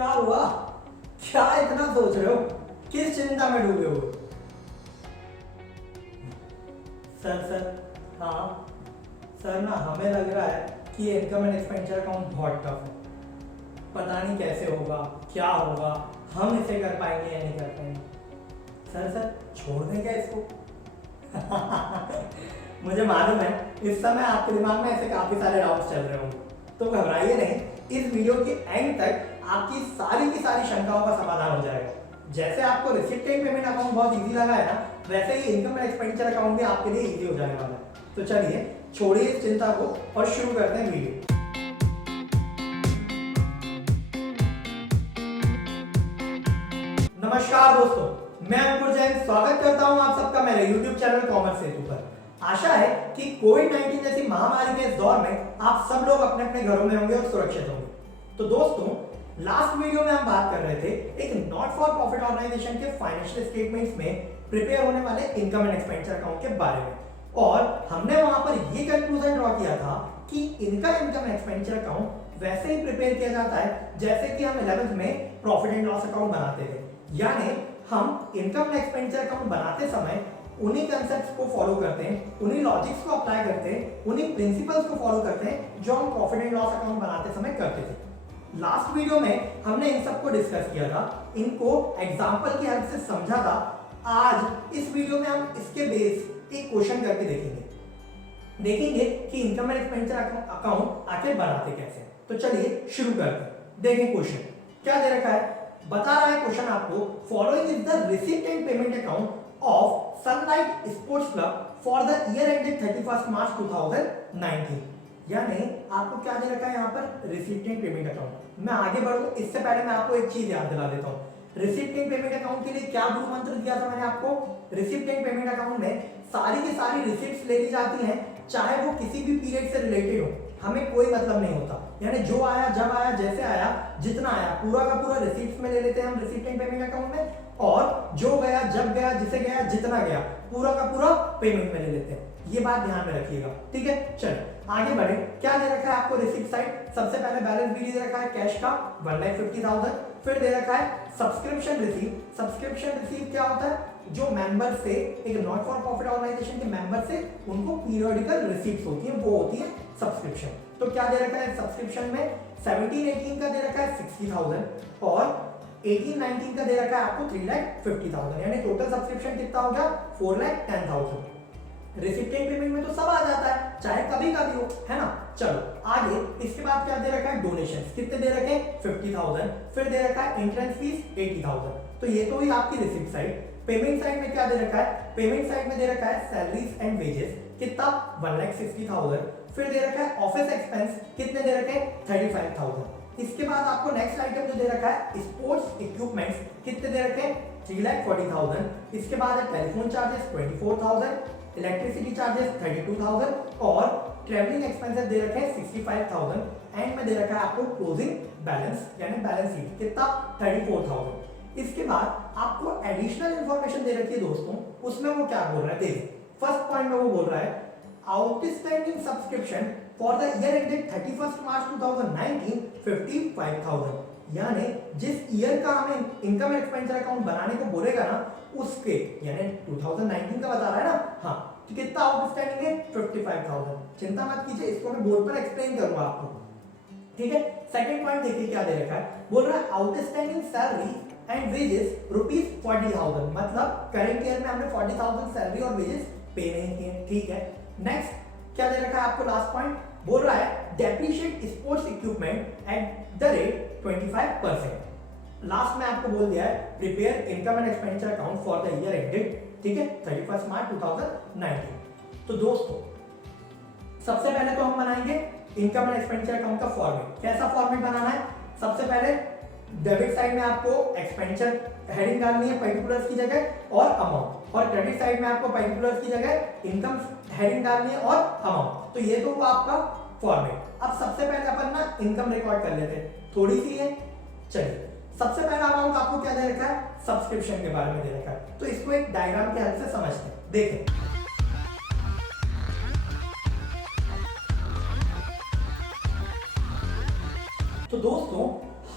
क्या हुआ? क्या इतना सोच रहे हो? किस चिंता में डूबे हो? सर हाँ सर ना, हमें लग रहा है कि ये इनकम एंड एक्सपेंडिचर अकाउंट बहुत टफ है। पता नहीं कैसे होगा, क्या होगा, हम इसे कर पाएंगे या नहीं कर पाएंगे। सर छोड़ दें क्या इसको? मुझे मालूम है इस समय आपके दिमाग में ऐसे काफी सारे डाउट्स चल रहे होंगे, तो घबराइए नहीं। इस वीडियो के एंड तक आपकी सारी की सारी शंकाओं का समाधान हो जाएगा। जैसे आपको रिसिप्टेंट पेमेंट अकाउंट बहुत इजी लगा है ना, वैसे ही इनकम एंड एक्सपेंडिचर अकाउंट भी आपके लिए इजी हो जाने वाला है। तो चलिए छोड़िए इस चिंता को और शुरू करते हैं वीडियो। नमस्कार दोस्तों, मैं अंकुर जैन स्वागत करता हूं आप सबका मेरे YouTube चैनल कॉमर्स सेतु पर। आशा है कि कोविड-19 जैसी महामारी के इस दौर में आप सब लोग अपने अपने घरों में होंगे और सुरक्षित होंगे। तो दोस्तों, लास्ट वीडियो में हम बात कर रहे थे एक नॉट फॉर प्रॉफिट ऑर्गेनाइजेशन के फाइनेंशियल स्टेटमेंट्स में प्रिपेयर होने वाले इनकम एंड एक्सपेंडिचर अकाउंट के बारे में, और हमने वहां पर ये कंक्लूजन ड्रॉ किया था कि इनका इनकम एंड एक्सपेंडिचर अकाउंट वैसे ही प्रिपेयर किया जाता है जैसे कि हम 11th में प्रॉफिट एंड लॉस अकाउंट बनाते थे। यानी हम इनकम एंड एक्सपेंडिचर अकाउंट बनाते समय उन्हीं कंसेप्ट्स को फॉलो करते हैं, उन्हीं लॉजिक्स को अप्लाई करते हैं, उन्हीं प्रिंसिपल्स को फॉलो करते हैं जो हम प्रॉफिट एंड लॉस अकाउंट बनाते समय करते थे। लास्ट वीडियो में हमने इन सबको डिस्कस किया था, इनको एग्जांपल की हेल्प से समझा था। आज इस वीडियो में हम इसके बेस एक क्वेश्चन करके देखेंगे कि इनकम एंड एक्सपेंडिचर अकाउंट आखिर बनाते कैसे। तो चलिए शुरू करते हैं। देखें क्वेश्चन क्या दे रखा है। बता रहा है क्वेश्चन आपको, following is the receipt and payment account of sunlight sports club for the year ended 31 मार्च 2019। यानी आपको क्या दे रखा है यहाँ पर, रिसीप्ट एंड पेमेंट अकाउंट। मैं आगे बढ़ूं इससे पहले मैं आपको एक चीज याद दिला देता हूँ। रिसीप्ट एंड पेमेंट अकाउंट के लिए क्या गुरु मंत्र दिया था मैंने आपको? रिसीप्ट एंड पेमेंट अकाउंट में सारी की सारी रिसीप्ट्स ले ली जाती हैं, चाहे वो किसी भी पीरियड से रिलेटेड हो, हमें कोई मतलब नहीं होता। यानी जो आया, जब आया, जैसे आया, जितना आया, पूरा का पूरा रिसीप्ट्स में ले लेते हैं हम रिसीप्ट एंड पेमेंट अकाउंट में, और जो गया, जब गया, जिसे गया, जितना गया, पूरा का पूरा पेमेंट में ले लेते हैं। ये बात ध्यान में रखिएगा, ठीक है। चलो आगे बढ़े। क्या दे रखा है आपको रिसीप्ट साइड? सबसे पहले बैलेंस भी दे रखा है कैश का 1,50,000। फिर दे रखा है सब्सक्रिप्शन रिसीप्ट। सब्सक्रिप्शन रिसीप्ट क्या होता है? जो मेंबर से, एक नॉट फॉर प्रॉफिट ऑर्गेनाइजेशन के मेंबर से उनको पीरियोडिकल रिसीप्ट्स होती हैं, वो होती है सब्सक्रिप्शन। तो क्या दे रखा है सब्सक्रिप्शन में? 17-18 का दे रखा है 60,000 और 18-19 का दे रखा है आपको 3,50,000। यानी टोटल सब्सक्रिप्शन कितना हो गया? 4,10,000। रिसीप्ट एंड पेमेंट में तो सब आ जाता है, चाहे कभी कभी हो, है ना। चलो आगे इसके बाद क्या दे रखा है? डोनेशंस। कितने दे रखे हैं? 50,000। फिर दे रखा है एंट्रेंस फीस 80,000। तो ये तो हुई आपकी रिसीप्ट साइड। पेमेंट साइड में क्या दे रखा है? पेमेंट साइड में दे रखा है सैलरीज एंड वेजेस। कितना? 1,60,000। फिर दे रखा है ऑफिस एक्सपेंस। कितने दे रखे हैं? 35,000। इसके बाद आपको नेक्स्ट आइटम जो दे रखा है स्पोर्ट्स इक्विपमेंट्स। कितने दे रखे हैं? 3,40,000। इसके बाद है टेलीफोन चार्जेस 24,000, इलेक्ट्रिसिटी चार्जेस 32,000 और ट्रैवलिंग एक्सपेंसेस दे रखे हैं 65,000। एंड में दे रखा है आपको क्लोजिंग बैलेंस यानी बैलेंस शीट। कितना? 34,000। इसके बाद आपको एडिशनल इंफॉर्मेशन दे रखी है दोस्तों, उसमें वो क्या बोल रहा है देखिए। फर्स्ट पॉइंट में वो बोल रहा है outstanding subscription for the year ended 31 मार्च 2019 55,000। यानी जिस ईयर का हमें इनकम एक्सपेंडिचर अकाउंट बनाने को बोलेगा ना, उसके यानी 2019 का बता रहा है ना, हाँ, तो कितना आउटस्टैंडिंग है? 55,000। चिंता मत कीजिए, इसको मैं बोर्ड पर एक्सप्लेन करूंगा आपको, ठीक है। सेकंड पॉइंट देखिए क्या दे रखा है। बोल रहा है आउटस्टैंडिंग सैलरी एंड वेजेस ₹40,000। मतलब करंट ईयर में हमने 40,000 सैलरी और वेजेस पे नहीं किए, ठीक है। नेक्स्ट क्या दे रखा है आपको? लास्ट पॉइंट बोल रहा है depreciate sports equipment at the rate 25%। Last में आपको बोल दिया है prepare income and expenditure account for the year ended, ठीक है, 31 मार्च 2019। तो दोस्तों सबसे पहले तो हम बनाएंगे इनकम एंड एक्सपेंडिचर अकाउंट का फॉर्मेट। कैसा फॉर्मेट बनाना है? सबसे पहले डेबिट साइड में आपको एक्सपेंडिचर हेडिंग डालनी है पर्टिकुलर्स की जगह और अमाउंट, और क्रेडिट साइड में आपको पर्टिकुलर्स की जगह इनकम हेडिंग डालनी है और अमाउंट। तो ये तो हुआ आपका फॉर्मेट। अब सबसे पहले अपन ना इनकम रिकॉर्ड कर लेते हैं, थोड़ी सी है। चलिए सबसे पहला अमाउंट आपको क्या दे रखा है? सब्सक्रिप्शन के बारे में दे रखा है। तो इसको एक डायग्राम की हेल्प से समझते हैं। देखें तो दोस्तों,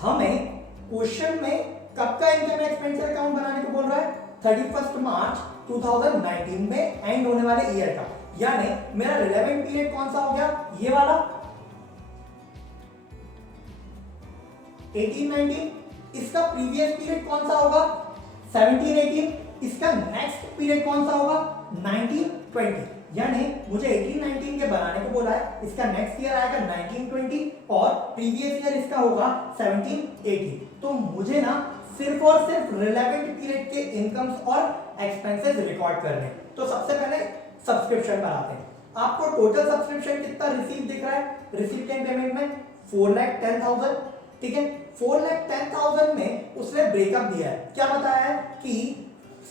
हमें क्वेश्चन में कब का इनकम एक्सपेंडिचर अकाउंट बनाने को बोल रहा है? 31 मार्च 2019 में एंड होने वाले ईयर का, यानी मेरा रिलेवेंट पीरियड कौन सा हो गया? ये वाला 18-19। इसका प्रीवियस पीरियड कौन सा होगा? 17-18। इसका नेक्स्ट पीरियड कौन सा होगा? 19-20। यानी मुझे 18-19 के बनाने को बोला है, इसका नेक्स्ट ईयर आएगा 19-20 और प्रीवियस ईयर इसका होगा 17-18। तो मुझे ना सिर्फ और सिर्फ रिलेवेंट पीरियड के इनकम्स और एक्सपेंसेस रिकॉर्ड करने। तो सबसे पहले सब्सक्रिप्शन पर आते हैं। आपको टोटल सब्सक्रिप्शन कितना रिसीव दिख रहा है? रिसीव्ड इन पेमेंट में 4,10,000। ठीक है, 4,10,000 में उसने ब्रेकअप दिया है। क्या बताया है कि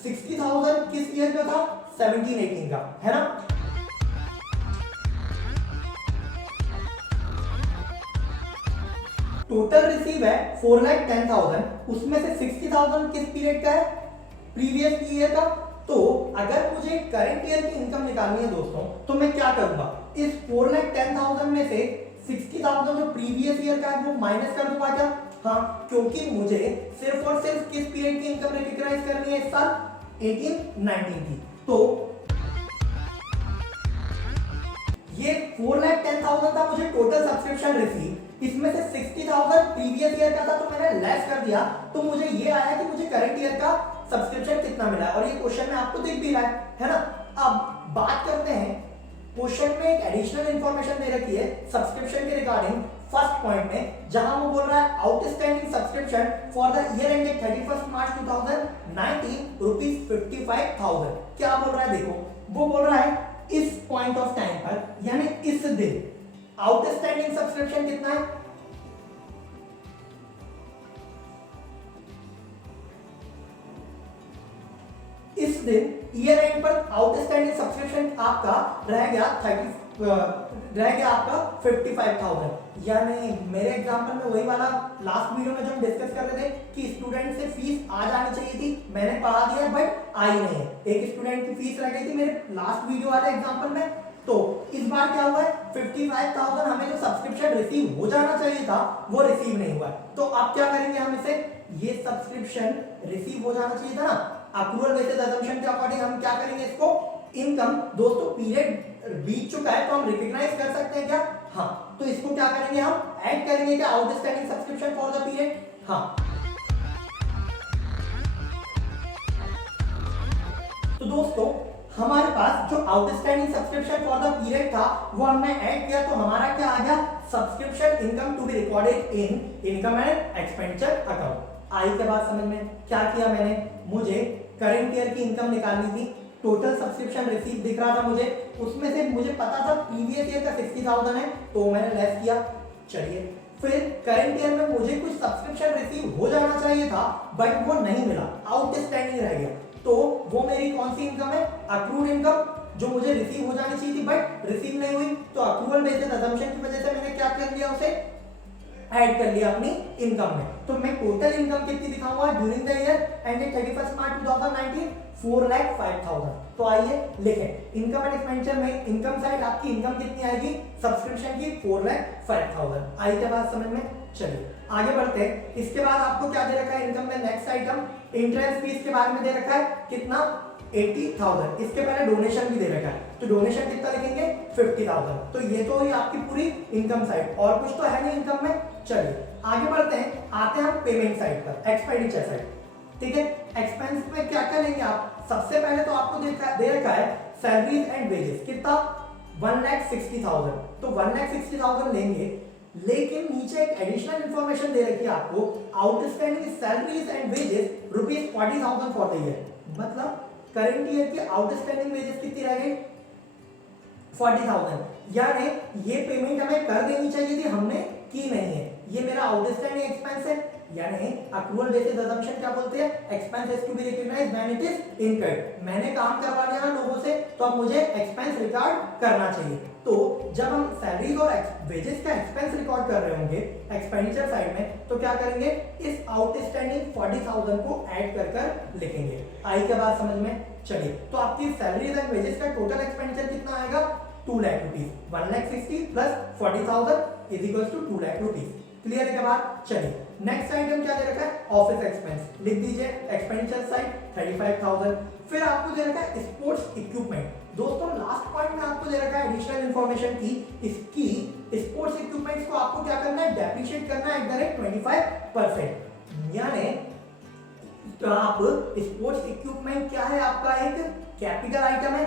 60,000 किस ईयर का था? 17-18 का, है ना? टोटल रिसीव है 4,10,000, उसमें से 60,000 किस पीरियड का है? प्रीवियस ईयर का। तो अगर मुझे करंट ईयर की इनकम निकालनी है दोस्तों, तो मैं क्या करूंगा? इस 4,10,000 में से 60,000 जो प्रीवियस ईयर का है वो माइनस कर दूंगा क्या? हाँ, क्योंकि मुझे सिर्फ और सिर्फ किस पीरियड की इनकम रिकग्नाइज करनी है इस साल? 18-19 की। तो ये 4,10,000 था मुझे टोटल सब्सक्रिप्शन रिसीव, इसमें से 60,000 प्रीवियस ईयर का था तो मैंने लेस कर दिया, तो मुझे ये आया कि मुझे करंट ईयर का सब्सक्रिप्शन कितना मिला है, और ये क्वेश्चन में आपको दिख भी रहा है ना? अब बात करते हैं, क्वेश्चन में एक एडिशनल इंफॉर्मेशन दे रखी है सब्सक्रिप्शन के रिगार्डिंग फर्स्ट पॉइंट में, जहां वो बोल रहा है outstanding subscription for the year ended 31 March 2019 rupees 55,000। क्या बोल रहा है? देखो, वो बोल रहा है इस पॉइंट ऑफ टाइम पर, यानी इस दिन आउटस्टैंडिंग सब्सक्रिप्शन कितना है? इस दिन ईयर एंड पर आउटस्टैंडिंग सब्सक्रिप्शन आपका रह गया आपका 55,000। यानी मेरे एग्जांपल में वही वाला लास्ट वीडियो में जो हम डिस्कस कर रहे थे कि स्टूडेंट से फीस आ जानी चाहिए थी, मैंने पढ़ा दिया बट आई नहीं है। एक स्टूडेंट की फीस रह गई थी मेरे लास्ट वीडियो वाले एग्जांपल में। तो इस बार क्या हुआ है? 55,000 हमें जो सब्सक्रिप्शन रिसीव हो जाना चाहिए था वो रिसीव नहीं हुआ। तो अब क्या करेंगे हम इसे? ये सब्सक्रिप्शन रिसीव हो जाना चाहिए था ना, अप्रूवल बेसिस असम्पशन के अकॉर्डिंग हम क्या करेंगे इसको? इनकम। दोस्तों पीरियड बीत चुका है तो हम रिकॉग्नाइज कर सकते हैं क्या? हाँ, तो इसको क्या करेंगे? हम ऐड करेंगे क्या outstanding subscription for the period? हाँ, तो दोस्तों हमारे पास जो outstanding subscription for the period था वो हमने ऐड किया, तो हमारा क्या आ गया? Subscription income to be recorded in income and expenditure account. आई के बाद समझ में क्या किया मैंने? मुझे करंट ईयर की इनकम निकालनी थी, टोटल सब्सक्रिप्शन रिसीव दिख रहा था मुझे, उसमें से मुझे पता था प्रीवियस ईयर का 60,000 है तो मैंने लेस किया। चलिए, फिर करंट ईयर में मुझे कुछ सब्सक्रिप्शन रिसीव हो जाना चाहिए था बट वो नहीं मिला, आउटस्टैंडिंग रह गया। तो वो मेरी कौन सी इनकम है? अक्रूड इनकम, जो मुझे रिसीव हो जानी चाहिए थी बट रिसीव नहीं हुई। तो अक्रूवल बेसिस असम्पशन की वजह से मैंने क्या कर लिया? उसे ऐड कर लिया अपनी इनकम में। तो मैं टोटल इनकम कितनी दिखाऊंगा ड्यूरिंग द ईयर एंडेड 31 मार्च 2019? 4,05,000। तो आइए लिखें, इनकम एंड एक्सपेंडिचर में इनकम साइड आपकी इनकम कितनी आएगी सब्सक्रिप्शन की? 4,05,000। आई के बाद समझ में? चलिए आगे बढ़ते हैं। इसके बाद आपको क्या दे रखा है इनकम में? नेक्स्ट आइटम एंट्रेंस फीस के बारे में दे रखा है, कितना? 80,000। इसके पहले डोनेशन भी दे रखा है, तो डोनेशन कितना लिखेंगे? 50,000। तो ये तो ही आपकी पूरी इनकम साइड, और कुछ तो है नहीं इनकम में। चलिए आगे बढ़ते हैं, आते हैं हम पेमेंट साइड पर, एक्सपेंडिचर साइड। ठीक है, एक्सपेंस में क्या क्या लेंगे आप? सबसे पहले तो आपको दे रखा है सैलरीज एंड वेजेस, कितना? 1,60,000। तो 1,60,000 लेंगे, लेकिन नीचे एक एडिशनल इंफॉर्मेशन दे रखी है आपको, outstanding salaries and wages ₹40,000 for the year. मतलब करंट ईयर की आउटस्टैंडिंग वेजेस कितनी रह गई? 40,000। यानी ये पेमेंट हमें कर देनी चाहिए थी, हमने की नहीं है। ये मेरा आउटस्टैंडिंग एक्सपेंस है, यानी अक्रूवल बेसिस असम्पशन क्या बोलते हैं? Expense is to be recognised when it is incurred. मैंने काम करवा लिया ना लोगों से, तो अब मुझे एक्सपेंस रिकॉर्ड करना चाहिए। तो जब हम सैलरीज और वेजेस का एक्सपेंस रिकॉर्ड कर रहे होंगे एक्सपेंडिचर साइड में, तो क्या करेंगे? इस आउटस्टैंडिंग 40,000 को ऐड कर लिखेंगे। आई के बाद समझ में? चलिए, तो आपकी सैलरीज एंड वेजेस का टोटल एक्सपेंडिचर कितना आएगा? 2 lakh rupees. 1,60,000 plus 40,000 is equal to 2 lakh rupees. Clear है? के बाद चलिए नेक्स्ट आइटम क्या दे रखा है, ऑफिस एक्सपेंस लिख दीजिए, एक्सपेंडिचर साइड 35,000। फिर आपको दे रखा है स्पोर्ट्स इक्विपमेंट। दोस्तों लास्ट पॉइंट में आपको दे रखा है एडिशनल इंफॉर्मेशन की, इसकी स्पोर्ट्स इक्विपमेंट्स को आपको क्या करना है, डेप्रिशिएट करना है एट 25%। यानी तो आप स्पोर्ट्स इक्विपमेंट क्या है, आपका एक कैपिटल आइटम है,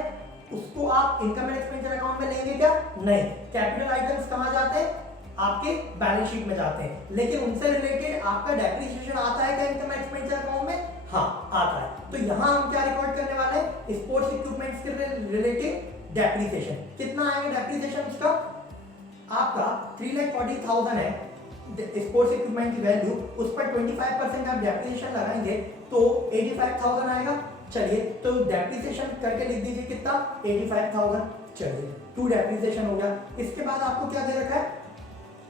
उसको आप इनकम एंड एक्सपेंडिचर अकाउंट में लेंगे क्या? नहीं। कैपिटल आइटम्स कहां जाते हैं, आपके बैलेंस शीट में जाते हैं, लेकिन उनसे रिलेटेड आपका डेप्रिसिएशन आता है क्या इनकम एंड एक्सपेंडिचर अकाउंट में? हाँ आता है। तो यहां हम क्या रिकॉर्ड करने वाले हैं, स्पोर्ट्स इक्विपमेंट्स के रिलेटेड डेप्रिसिएशन। कितना आएगा डेप्रिसिएशन उसका, आपका 3,40,000 है स्पोर्ट्स इक्विपमेंट की वैल्यू, उस पर 25% आप डेप्रिसिएशन लगाएंगे तो 85,000 आएगा। चलिए तो डेप्रिसिएशन करके लिख दीजिए कितना, 85,000। चलिए 2 डेप्रिसिएशन हो गया। इसके बाद आपको क्या दे रखा है,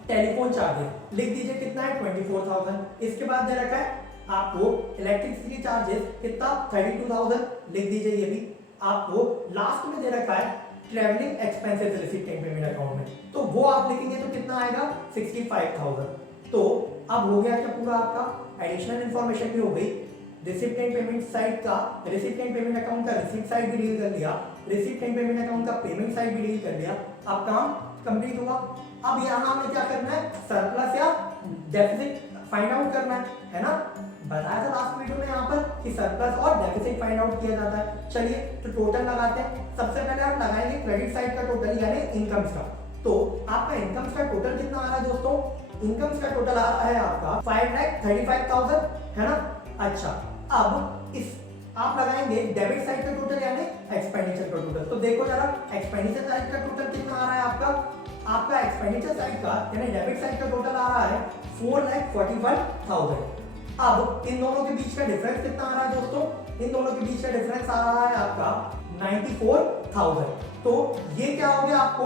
टेलीफोन चार्जेस लिख दीजिए कितना है, 24,000। इसके बाद दे रखा है आपको इलेक्ट्रिसिटी चार्जेस कितना, 32,000 लिख दीजिए ये भी। आपको लास्ट में दे रखा है travelling expenses receipt and payment account में, तो वो आप लिखेंगे तो कितना आएगा, 65,000। तो अब हो गया क्या पूरा आपका, एडिशनल इंफॉर्मेशन भी हो गई, रिसीप्ट एंड पेमेंट साइड का, रिसीप्ट एंड पेमेंट अकाउंट का रिसीप्ट साइड भी डील कर लिया, रिसीप्ट एंड पेमेंट अकाउंट का पेमेंट साइड भी डील कर लिया। अब काम कंप्लीट हुआ। अब यहाँ हमें क्या करना है, सरप्लस या डेफिसिट फाइंड आउट करना है ना? बताया था लास्ट वीडियो में यहाँ पर कि सरप्लस और डेफिसिट फाइंड आउट किया जाता है। चलिए तो टोटल लगाते हैं। सबसे पहले आप लगाएंगे क्रेडिट साइड का टोटल यानी इनकम्स का। तो आपका इनकम्स का टोटल कितना आ रहा है दोस्तों, इनकम्स का टोटल आ रहा है आपका 5,35,000 है ना? अच्छा अब इस आप लगाएंगे डेबिट साइड का टोटल यानी एक्सपेंडिचर का टोटल। तो देखो जरा एक्सपेंडिचर साइड का टोटल कितना आ रहा है आपका एक्सपेंडिचर साइड का यानी डेबिट साइड का टोटल आ रहा है 4,41,000। अब इन दोनों के बीच का डिफरेंस कितना आ रहा है दोस्तों, इन दोनों के बीच का डिफरेंस आ रहा है आपका 94,000। तो ये क्या हो गया, आपको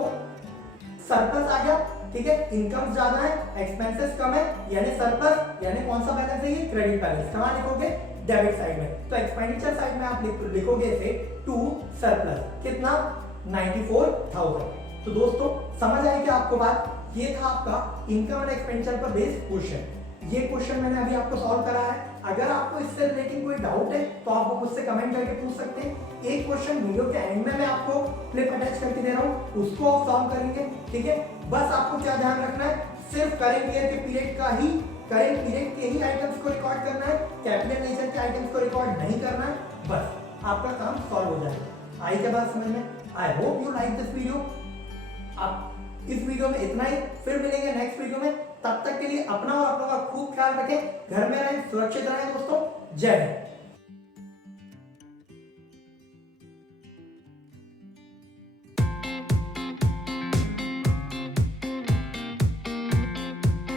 सरप्लस आ गया। ठीक है, इनकम ज्यादा है एक्सपेंसेस कम है यानी सरप्लस, यानी कौन सा बैलेंस है ये, क्रेडिट बैलेंस। कहां लिखोगे, डेबिट साइड में। तो एक्सपेंडिचर साइड में आप लिखोगे इसे टू सरप्लस कितना, 94,000। तो दोस्तों समझ आई क्या आपको बात, ये था आपका इनकम एंड एक्सपेंडिचर पर बेस्ड क्वेश्चन। ये क्वेश्चन मैंने अभी आपको सॉल्व करा है। अगर आपको इससे रिलेटेड कोई डाउट है तो आप मुझसे कमेंट करके पूछ सकते हैं। एक क्वेश्चन वीडियो के एंड में मैं आपको क्लिप अटैच करके दे रहा हूँ, उसको आप सॉल्व करेंगे। ठीक है, बस आपको क्या ध्यान रखना है, सिर्फ करेंट ईयर के पीरियड का ही, करेंट पीरियड के ही आइटम्स को रिकॉर्ड करना है, कैपिटल नेचर के आइटम्स को रिकॉर्ड नहीं करना है। बस आपका काम सॉल्व हो जाएगा। आई क्या बात समझ में? I hope you like this video. आप इस वीडियो में इतना ही, फिर मिलेंगे नेक्स्ट वीडियो में। तब तक के लिए अपना और अपनों का खूब ख्याल रखें, घर में रहें, सुरक्षित रहें दोस्तों। जय हिंद।